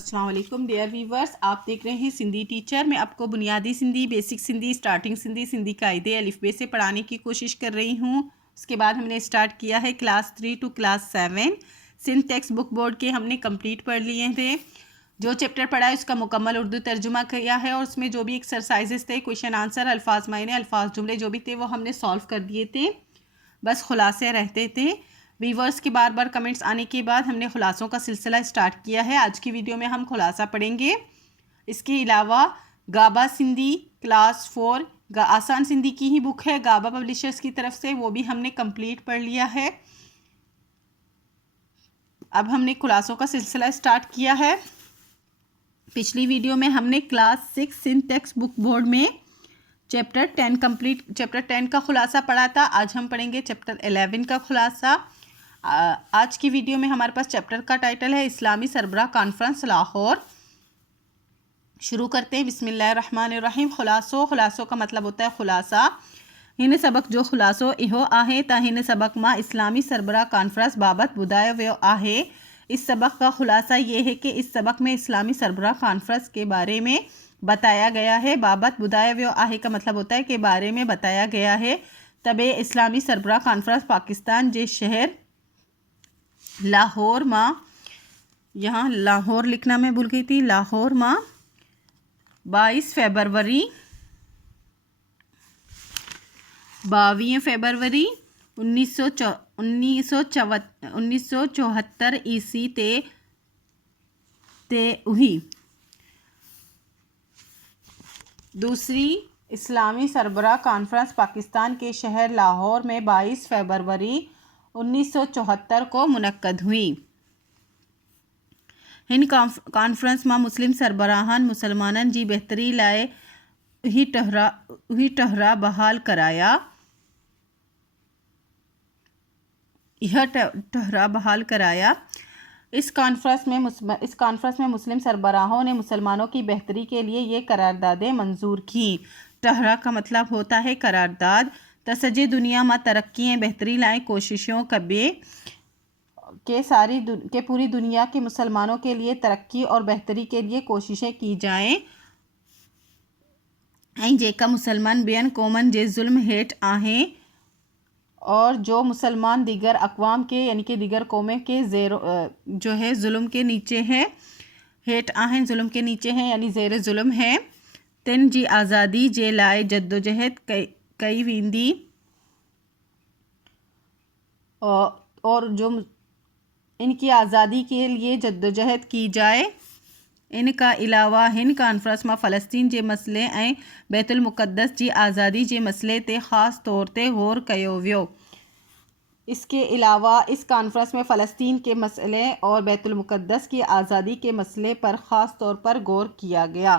السلام علیکم dear viewers, آپ دیکھ رہے ہیں سندھی ٹیچر۔ میں آپ کو بنیادی سندھی، بیسک سندھی، اسٹارٹنگ سندھی، سندھی قاعدے الف بے سے پڑھانے کی کوشش کر رہی ہوں۔ اس کے بعد ہم نے اسٹارٹ کیا ہے class 3 to class 7 Sindh textbook board کے ہم نے کمپلیٹ پڑھ لیے تھے۔ جو چیپٹر پڑھا ہے اس کا مکمل اردو ترجمہ کیا ہے، اور اس میں جو بھی ایکسرسائزز تھے، کویشچن آنسر، الفاظ معنی، الفاظ جملے جو بھی تھے وہ ہم نے سالو کر دیے تھے، بس خلاصے رہتے تھے۔ ویورز کے بار بار کمنٹس آنے کے بعد ہم نے خلاصوں کا سلسلہ اسٹارٹ کیا ہے۔ آج کی ویڈیو میں ہم خلاصہ پڑھیں گے۔ اس کے علاوہ گابا سندھی کلاس 4 آسان سندھی کی ہی بک ہے گابا پبلشرز کی طرف سے، وہ بھی ہم نے کمپلیٹ پڑھ لیا ہے۔ اب ہم نے خلاصوں کا سلسلہ اسٹارٹ کیا ہے۔ پچھلی ویڈیو میں ہم نے class 6 Sindh textbook board میں چیپٹر 10 کا خلاصہ پڑھا تھا۔ آج ہم پڑھیں گے چیپٹر 11 کا خلاصہ۔ آج کی ویڈیو میں ہمارے پاس چیپٹر کا ٹائٹل ہے اسلامی سربراہ کانفرنس لاہور۔ شروع کرتے ہیں، بسم اللہ الرحمن الرحیم۔ خلاصوں کا مطلب ہوتا ہے خلاصہ۔ ہن سبق جو خلاصو اہو آہے تا ہن سبق ماں اسلامی سربراہ کانفرنس بابت بدایا ویو آہے۔ اس سبق کا خلاصہ یہ ہے کہ اس سبق میں اسلامی سربراہ کانفرنس کے بارے میں بتایا گیا ہے۔ بابت بدایا ویو آہے کا مطلب ہوتا ہے کہ بارے میں بتایا گیا ہے۔ تب اسلامی سربراہ کانفرنس پاکستان جے شہر لاہور ماں، یہاں لاہور لکھنا میں بھول گئی تھی، لاہور ماں 22 فیبروری 1974 عیسوی تے ہوئی۔ دوسری اسلامی سربراہ کانفرنس پاکستان کے شہر لاہور میں 22 فیبروری 1974 کو منعقد ہوئی۔ ہن کانفرنس میں مسلم سربراہان مسلمانن جی بہتری لائے اہی ٹہرا بحال کرایا۔ اس کانفرنس میں مسلم سربراہوں نے مسلمانوں کی بہتری کے لیے یہ قراردادیں منظور کیں۔ ٹہرا کا مطلب ہوتا ہے قرارداد۔ تسجے دنیا میں ترقی بہتری لائیں کوششوں کہ پوری دنیا کے مسلمانوں کے لیے ترقی اور بہتری کے لیے کوششیں کی جائیں۔ جیکا مسلمان بین قومن جے ظلم ہیٹ آہیں، اور جو مسلمان دیگر اقوام کے یعنی کہ دیگر قومیں کے جو ہے ظلم کے نیچے ہے، ہیٹ آہیں ظلم کے نیچے ہیں یعنی زیر ظلم ہے۔ تن جی آزادی جے لائے جدوجہد کئی ویندی، اور جو ان کی آزادی کے لیے جدوجہد کی جائے۔ ان کا علاوہ ہن کانفرنس میں فلسطین جے مسئلے بیت المقدس جی آزادی جے مسئلے تے خاص طور تے غور کیو ویو۔ اس کے علاوہ اس کانفرنس میں فلسطین کے مسئلے اور بیت المقدس کی آزادی کے مسئلے پر خاص طور پر غور کیا گیا۔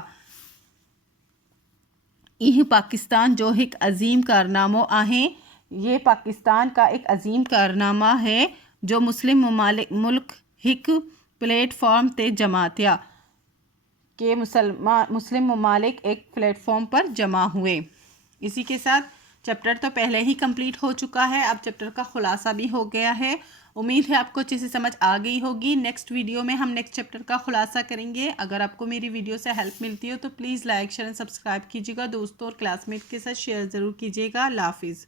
یہ پاکستان جو ایک عظیم کارنامہ آہیں، یہ پاکستان کا ایک عظیم کارنامہ ہے جو مسلم ملک ایک پلیٹ فارم تے جمع تھیا، کہ مسلم ممالک ایک پلیٹ فارم پر جمع ہوئے۔ اسی کے ساتھ چیپٹر تو پہلے ہی کمپلیٹ ہو چکا ہے، اب چیپٹر کا خلاصہ بھی ہو گیا ہے۔ امید ہے آپ کو اچھے سے سمجھ آ گئی ہوگی۔ نیکسٹ ویڈیو میں ہم نیکسٹ چیپٹر کا خلاصہ کریں گے۔ اگر آپ کو میری ویڈیو سے ہیلپ ملتی ہو تو پلیز لائک شیئر اور سبسکرائب کیجیے گا، دوستوں اور کلاس میٹ کے ساتھ شیئر ضرور کیجیے گا۔ اللہ حافظ۔